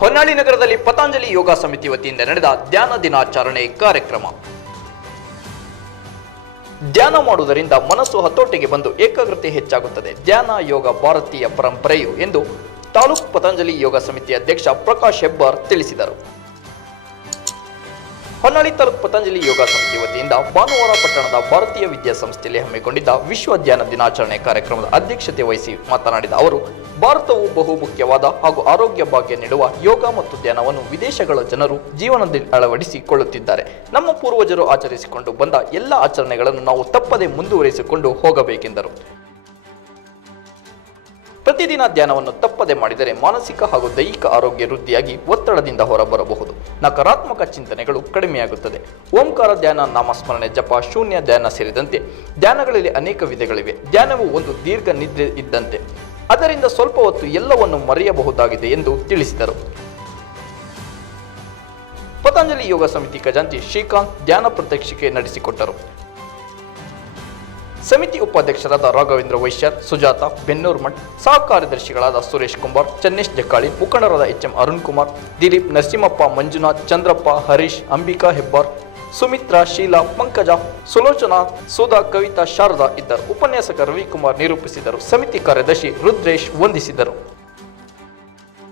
ಹೊನ್ನಾಳಿ ನಗರದಲ್ಲಿ ಪತಂಜಲಿ ಯೋಗ ಸಮಿತಿ ವತಿಯಿಂದ ನಡೆದ ಧ್ಯಾನ ದಿನಾಚರಣೆ ಕಾರ್ಯಕ್ರಮ. ಧ್ಯಾನ ಮಾಡುವುದರಿಂದ ಮನಸ್ಸು ಹತೋಟಿಗೆ ಬಂದು ಏಕಾಗ್ರತೆ ಹೆಚ್ಚಾಗುತ್ತದೆ. ಧ್ಯಾನ ಯೋಗ ಭಾರತೀಯ ಪರಂಪರೆಯು ಎಂದು ತಾಲೂಕು ಪತಂಜಲಿ ಯೋಗ ಸಮಿತಿ ಅಧ್ಯಕ್ಷ ಪ್ರಕಾಶ್ ಹೆಬ್ಬಾರ್ ತಿಳಿಸಿದರು. ಹೊನ್ನಾಳಿ ತಾಲೂಕ್ ಪತಂಜಲಿ ಯೋಗ ಸಮಿತಿ ವತಿಯಿಂದ ಭಾನುವಾರ ಪಟ್ಟಣದ ಭಾರತೀಯ ವಿದ್ಯಾಸಂಸ್ಥೆಯಲ್ಲಿ ಹಮ್ಮಿಕೊಂಡಿದ್ದ ವಿಶ್ವ ಧ್ಯಾನ ದಿನಾಚರಣೆ ಕಾರ್ಯಕ್ರಮದ ಅಧ್ಯಕ್ಷತೆ ವಹಿಸಿ ಮಾತನಾಡಿದ ಅವರು ಭಾರತವು ಬಹು ಮುಖ್ಯವಾದ ಹಾಗೂ ಆರೋಗ್ಯ ಭಾಗ್ಯ ನೀಡುವ ಯೋಗ ಮತ್ತು ಧ್ಯಾನವನ್ನು ವಿದೇಶಗಳ ಜನರು ಜೀವನದಲ್ಲಿ ಅಳವಡಿಸಿಕೊಳ್ಳುತ್ತಿದ್ದಾರೆ. ನಮ್ಮ ಪೂರ್ವಜರು ಆಚರಿಸಿಕೊಂಡು ಬಂದ ಎಲ್ಲ ಆಚರಣೆಗಳನ್ನು ನಾವು ತಪ್ಪದೆ ಮುಂದುವರಿಸಿಕೊಂಡು ಹೋಗಬೇಕೆಂದರು. ಪ್ರತಿದಿನ ಧ್ಯಾನವನ್ನು ತಪ್ಪದೆ ಮಾಡಿದರೆ ಮಾನಸಿಕ ಹಾಗೂ ದೈಹಿಕ ಆರೋಗ್ಯ ವೃದ್ಧಿಯಾಗಿ ಒತ್ತಡದಿಂದ ಹೊರಬರಬಹುದು. ನಕಾರಾತ್ಮಕ ಚಿಂತನೆಗಳು ಕಡಿಮೆಯಾಗುತ್ತದೆ. ಓಂಕಾರ ಧ್ಯಾನ, ನಾಮಸ್ಮರಣೆ, ಜಪ, ಶೂನ್ಯ ಧ್ಯಾನ ಸೇರಿದಂತೆ ಧ್ಯಾನಗಳಲ್ಲಿ ಅನೇಕ ವಿಧಗಳಿವೆ. ಧ್ಯಾನವು ಒಂದು ದೀರ್ಘ ನಿದ್ರೆ ಇದ್ದಂತೆ. ಅದರಿಂದ ಸ್ವಲ್ಪ ಹೊತ್ತು ಎಲ್ಲವನ್ನು ಮರೆಯಬಹುದಾಗಿದೆ ಎಂದು ತಿಳಿಸಿದರು. ಪತಂಜಲಿ ಯೋಗ ಸಮಿತಿ ಖಜಾಂಚಿ ಶ್ರೀಕಾಂತ್ ಧ್ಯಾನ ಪ್ರತ್ಯಕ್ಷಿಕೆ ನಡೆಸಿಕೊಟ್ಟರು. ಸಮಿತಿ ಉಪಾಧ್ಯಕ್ಷರಾದ ರಾಘವೇಂದ್ರ ವೈಶ್ಯರ್ ಸುಜಾತ, ಬೆನ್ನೂರ್ ಮಠ್ ಸಹ ಕಾರ್ಯದರ್ಶಿಗಳಾದ ಸುರೇಶ್ ಕುಮಾರ್ ಚನ್ನೇಶ್ ಜಕ್ಕಾಳಿ, ಮುಖಂಡರಾದ ಎಚ್ ಎಂ ಅರುಣ್ ಕುಮಾರ್, ದಿಲೀಪ್ ನರಸಿಂಹಪ್ಪ ಮಂಜುನಾಥ್, ಚಂದ್ರಪ್ಪ ಹರೀಶ್, ಅಂಬಿಕಾ ಹೆಬ್ಬಾರ್ ಸುಮಿತ್ರಾ, ಶೀಲಾ, ಪಂಕಜ, ಸುಲೋಚನಾ, ಸುಧಾ, ಕವಿತಾ, ಶಾರದಾ ಇದ್ದರು. ಉಪನ್ಯಾಸಕ ರವಿಕುಮಾರ್ ನಿರೂಪಿಸಿದರು. ಸಮಿತಿ ಕಾರ್ಯದರ್ಶಿ ರುದ್ರೇಶ್ ವಂದಿಸಿದರು.